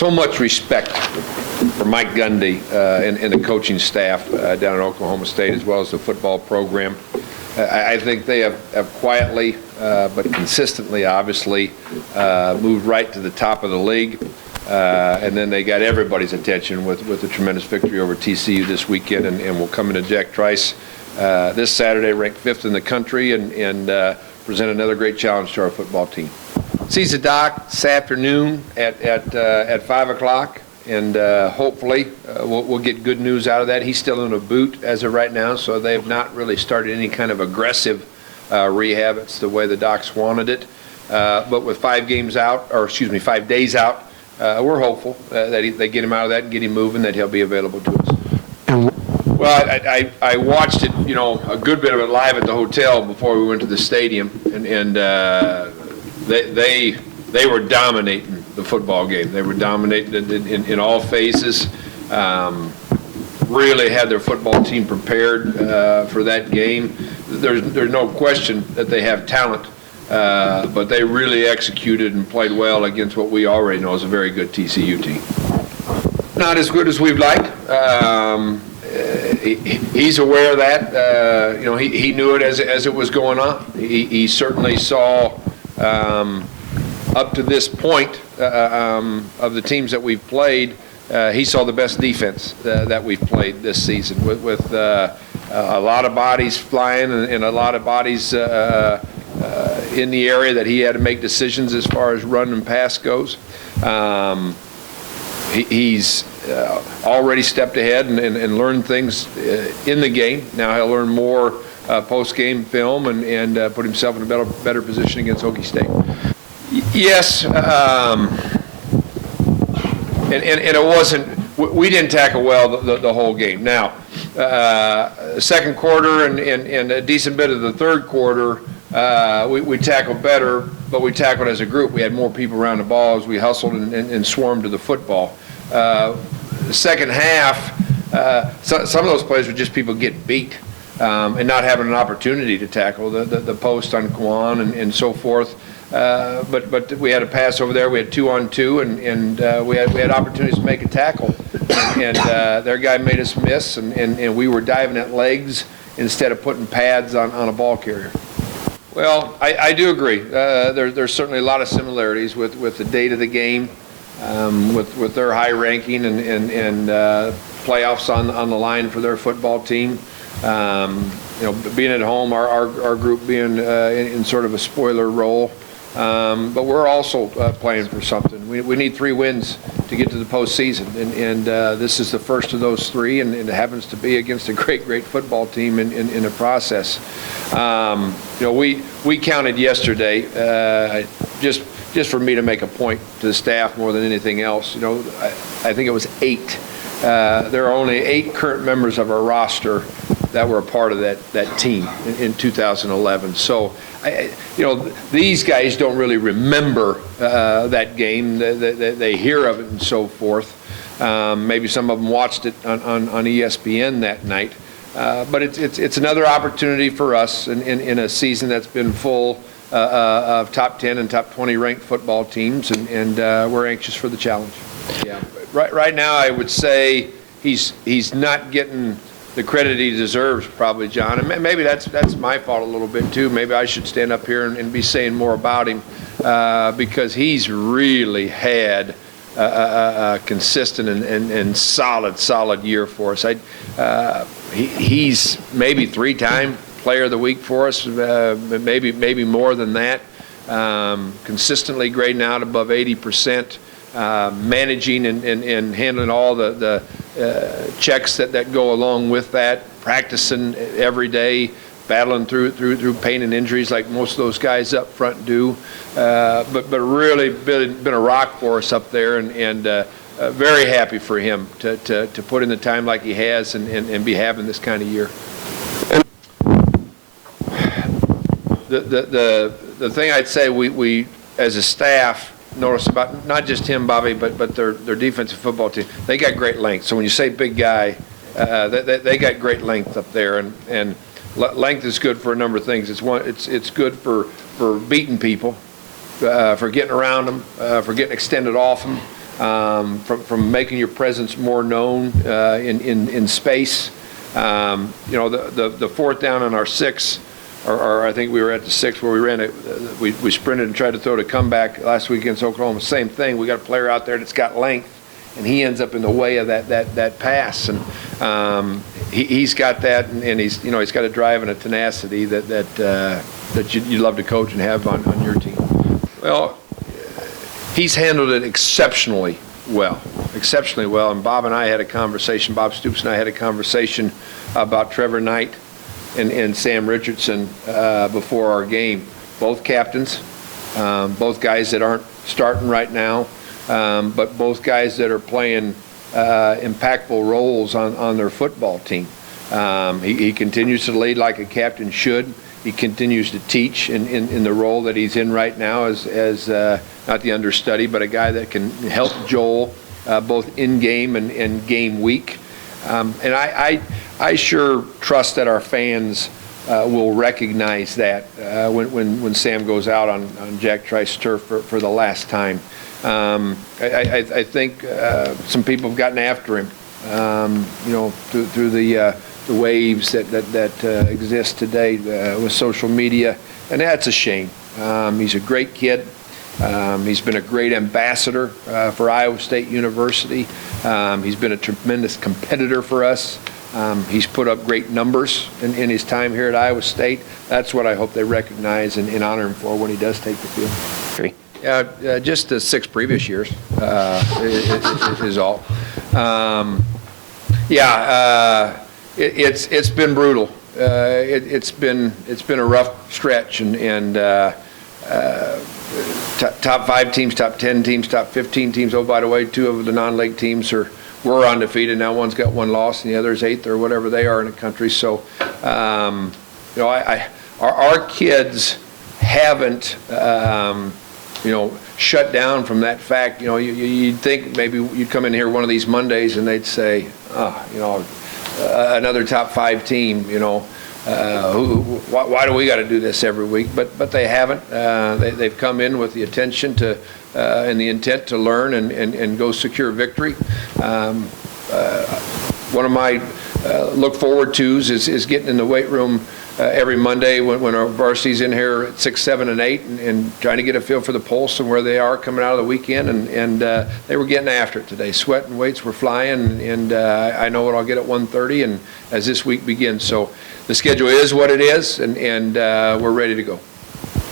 So much respect for Mike Gundy and the coaching staff down at Oklahoma State, as well as the football program. I think they have quietly but consistently, obviously, moved right to the top of the league. And then they got everybody's attention with a tremendous victory over TCU this weekend, and will come into Jack Trice this Saturday, ranked 5th in the country, and present another great challenge to our football team. Sees the doc this afternoon at 5 o'clock, and hopefully we'll get good news out of that. He's still in a boot as of right now, so they have not really started any kind of aggressive rehab. It's the way the docs wanted it. But with 5 days out, we're hopeful that they get him out of that and get him moving, that he'll be available to us. Well, I watched it, a good bit of it live at the hotel before we went to the stadium, and they were dominating the football game. They were dominating in all phases. Really had their football team prepared for that game. There's no question that they have talent, but they really executed and played well against what we already know is a very good TCU team. Not as good as we'd like. He's aware of that. He knew it as it was going on. He certainly saw. Up to this point of the teams that we've played, he saw the best defense that we've played this season with a lot of bodies flying and a lot of bodies in the area that he had to make decisions as far as run and pass goes. He's already stepped ahead and learned things in the game. Now he'll learn more post-game film and put himself in a better position against Okie State. Yes, and it wasn't. We didn't tackle well the whole game. Now, second quarter and a decent bit of the third quarter, we tackled better, but we tackled as a group. We had more people around the ball as we hustled and swarmed to the football. Second half, some of those plays were just people getting beat. And not having an opportunity to tackle the post on Kwan and so forth. But we had a pass over there. We had 2-on-2, and we had opportunities to make a tackle. And their guy made us miss, and we were diving at legs instead of putting pads on a ball carrier. Well, I do agree. There's certainly a lot of similarities with the date of the game, with their high ranking and playoffs on the line for their football team. Being at home, our group being in sort of a spoiler role, but we're also playing for something. We need 3 wins to get to the postseason, and this is the first of those 3, and it happens to be against a great football team in the process. We counted yesterday, just for me to make a point to the staff more than anything else. I think it was 8. There are only 8 current members of our roster that were a part of that team in 2011. So, these guys don't really remember that game. They hear of it and so forth. Maybe some of them watched it on ESPN that night. But it's another opportunity for us in a season that's been full of top 10 and top 20 ranked football teams, and we're anxious for the challenge. Yeah. Right now, I would say he's not getting the credit he deserves, probably, John. And maybe that's my fault a little bit too. Maybe I should stand up here and be saying more about him because he's really had a consistent and solid year for us. He's maybe 3-time Player of the Week for us, maybe more than that. Consistently grading out above 80%. Managing and handling all the checks that go along with that, practicing every day, battling through pain and injuries like most of those guys up front do, but really been a rock for us up there, and very happy for him to put in the time like he has and be having this kind of year. The thing I'd say we as a staff notice about not just him, Bobby, but their defensive football team. They got great length. So when you say big guy, they got great length up there, and length is good for a number of things. It's good for beating people, for getting around them, for getting extended off them. from making your presence more known in space. The fourth down on our 6, or I think we were at the 6 where we ran it. We sprinted and tried to throw the comeback last week against Oklahoma. Same thing. We got a player out there that's got length, and he ends up in the way of that pass. And he's got that, and he's got a drive and a tenacity that you love to coach and have on your team. Well, he's handled it exceptionally well. And Bob and I had a conversation. Bob Stoops and I had a conversation about Trevor Knight and Sam Richardson before our game. Both captains, both guys that aren't starting right now, but both guys that are playing impactful roles on their football team. He continues to lead like a captain should. He continues to teach in the role that he's in right now as not the understudy, but a guy that can help Joel both in game and game week. And I sure trust that our fans will recognize that when Sam goes out on Jack Trice turf for the last time. I think some people have gotten after him, through the waves that exist today with social media, and that's a shame. He's a great kid. He's been a great ambassador for Iowa State University. He's been a tremendous competitor for us. He's put up great numbers in his time here at Iowa State. That's what I hope they recognize and honor him for when he does take the field. Just the 6 previous years is all. It's been brutal. It's been a rough stretch, and top 5 teams, top 10 teams, top 15 teams. Oh, by the way, 2 of the non-league teams were undefeated. Now one's got 1 loss, and the other's 8th or whatever they are in the country. So, our kids haven't, shut down from that fact. You'd think maybe you'd come in here one of these Mondays and they'd say, another top 5 team, why do we got to do this every week? But they haven't. They've come in with the attention to and the intent to learn and go secure victory. One of my look forward tos is getting in the weight room every Monday when our varsity's in here at 6, 7, and 8, and trying to get a feel for the pulse and where they are coming out of the weekend. And they were getting after it today. Sweat and weights were flying, and I know what I'll get at 1:30 and as this week begins. So the schedule is what it is, and we're ready to go.